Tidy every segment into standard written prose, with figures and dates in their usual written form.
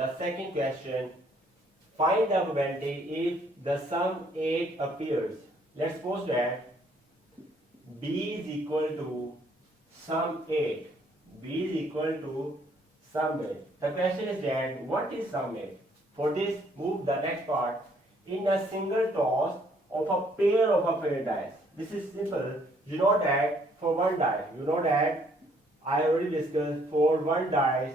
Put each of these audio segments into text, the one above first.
the second question. Find the probability if the sum 8 appears. Let's suppose that b is equal to sum 8. b is equal to sum 8. The question is that what is sum 8? For this, move the next part in a single toss of a pair of a pair dice. This is simple. You know that for one die, you know that I already discussed for one dice,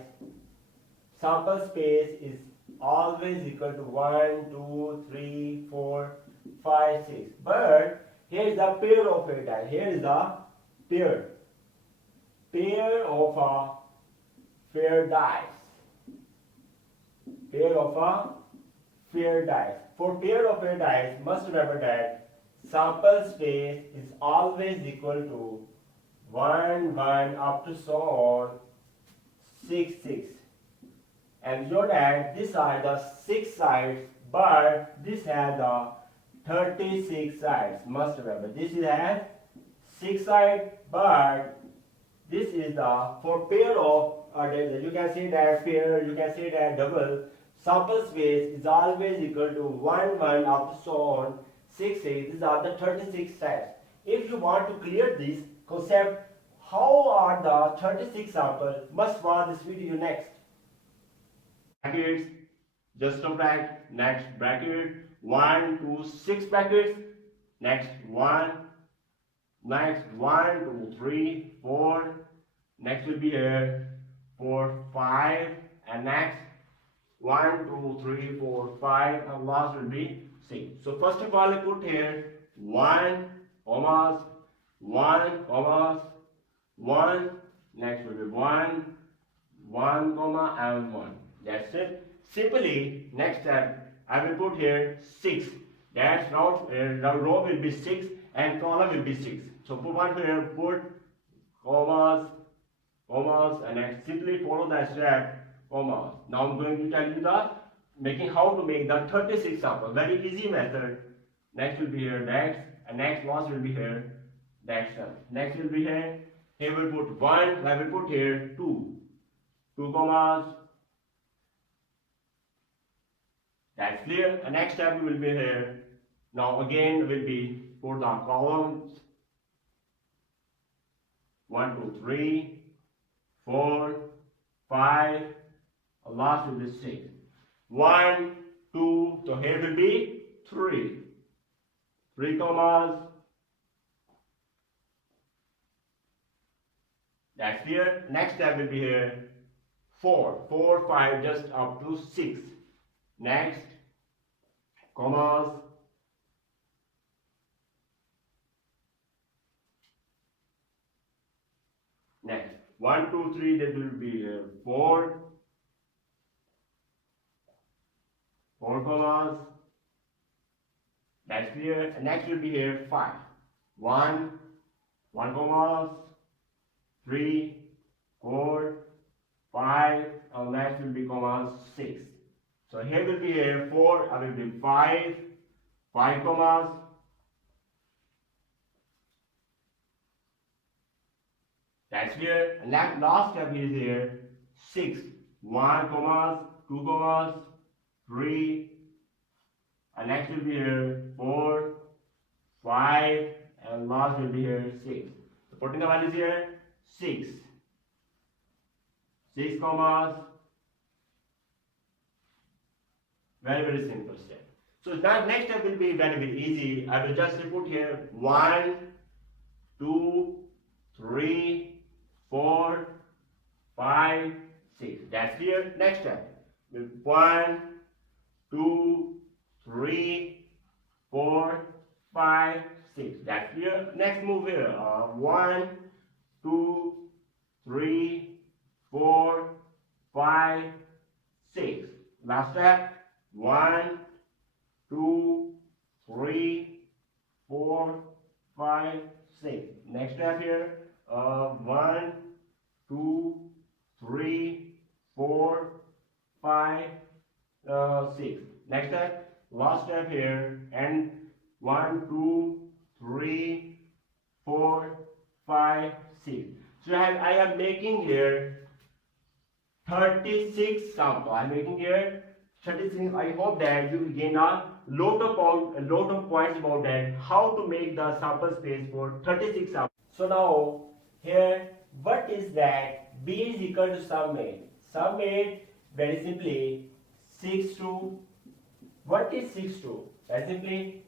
sample space is always equal to 1, 2, 3, 4, 5, 6. But here is the pair of a die. Here is the pair. Pair of a fair dice. Pair of a fair dice. For pair of fair dice, must remember that sample space is always equal to 1, 1 up to so on 6, 6. And you know that these are the 6 sides, but this has the 36 sides. Must remember, this has 6 sides, but this is the for pair of you can say that pair, you can say that double. Sample space is always equal to 1, 1 up to so on 6, 6. These are the 36 sides. If you want to clear this concept, how are the 36 samples? Must watch this video next. Brackets, just subtract, next bracket, 1, 2, 6 brackets, next 1, next 1, 2, 3, 4, next will be here 4, 5, and next 1, 2, 3, 4, 5, and last will be 6. So first of all I put here 1, commas, 1, commas, 1, next will be 1, 1, comma, and 1. That's it. Simply, next step, I will put here 6. That's now the row will be 6 and column will be 6. So put one here, put commas, commas, and next simply follow that step, commas. Now I'm going to tell you the making how to make the 36 sample. Very easy method. Next will be here next, and next last will be here next step. Next will be here. Here we'll put 1. I will put here 2. 2 commas. That's clear. The next step will be here. Now again will be for the columns 1, 2, 3, 4, 5. Last will be 6. 1, 2. So here will be 3. 3 commas. That's clear. Next step will be here 4, 4, 5, just up to 6. Next, commas. Next, 1, 2, 3, that will be 4. 4 commas. That's clear. And next will be here 5. 1, 1 commas. 3, 4, 5, and next will be commas 6. So here will be here 4, I will be 5, 5 commas. That's clear. And last step is here 6, 1 commas, 2 commas, 3, and next will be here 4, 5, and last will be here 6. So putting the values here 6, 6 commas. Very simple step. So that next step will be very easy. I will just put here 1, 2, 3, 4, 5, 6. That's clear. Next step. 1, 2, 3, 4, 5, 6. That's clear. Next move here. 1, 2, 3, 4, 5, 6. Last step. 1, 2, 3, 4, 5, 6. Next step here. 1, 2, 3, 4, 5, 6. Next step. Last step here. And 1, 2, 3, 4, 5, 6. So I am making here 36 sample. I'm making here 36. I hope that you will gain a lot of points about that how to make the sample space for 36 samples. So now here what is that? B is equal to sum 8. Sum 8 very simply 6 to what is 6 to? Very simply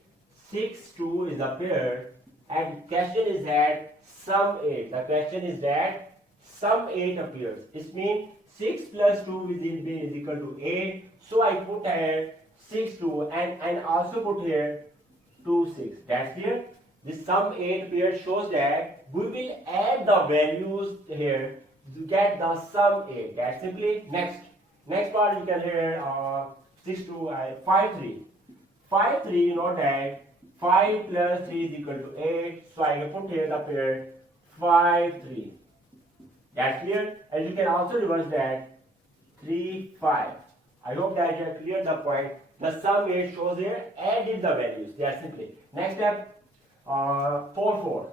6 to is a pair and question is that sum 8. The question is that sum 8 appears. It means 6 plus 2 is equal to 8. So I put here 6 2 and also put here 2 6. That's clear. This sum 8 pair shows that we will add the values here to get the sum 8. That's simply next part you can hear 6 2 5 3. 5 3 you know that 5 plus 3 is equal to 8. So I can put here the pair 5 3. That's clear. And you can also reverse that 3 5. I hope that you have cleared the point. The sum 8 shows here added the values. That's simply. Next step 4 4.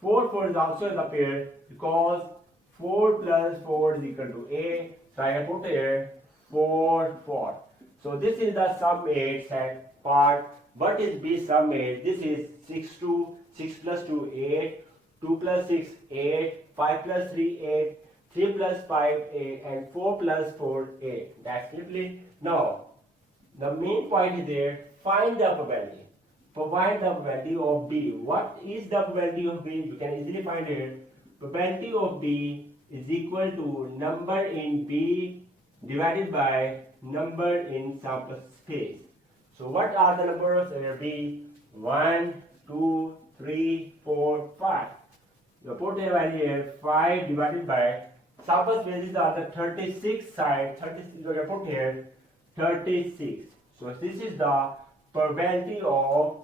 4 4 is also in the pair because 4 plus 4 is equal to 8. So I can put here 4 4. So this is the sum 8 set part. What is B sum 8? This is 6 2, 6 plus 2 8, 2 plus 6 8, 5 plus 3 8, 3 plus 5 8 and 4 plus 4 8. That's simply. Now the main point is there. Find the probability. Provide the probability of B. What is the probability of B? You can easily find it. Probability of B is equal to number in B divided by number in sample space. So what are the numbers in B? 1, 2, 3, 4, 5. You put the value here 5 divided by sample spaces are the 36 side. 36 you put here 36. So this is the probability of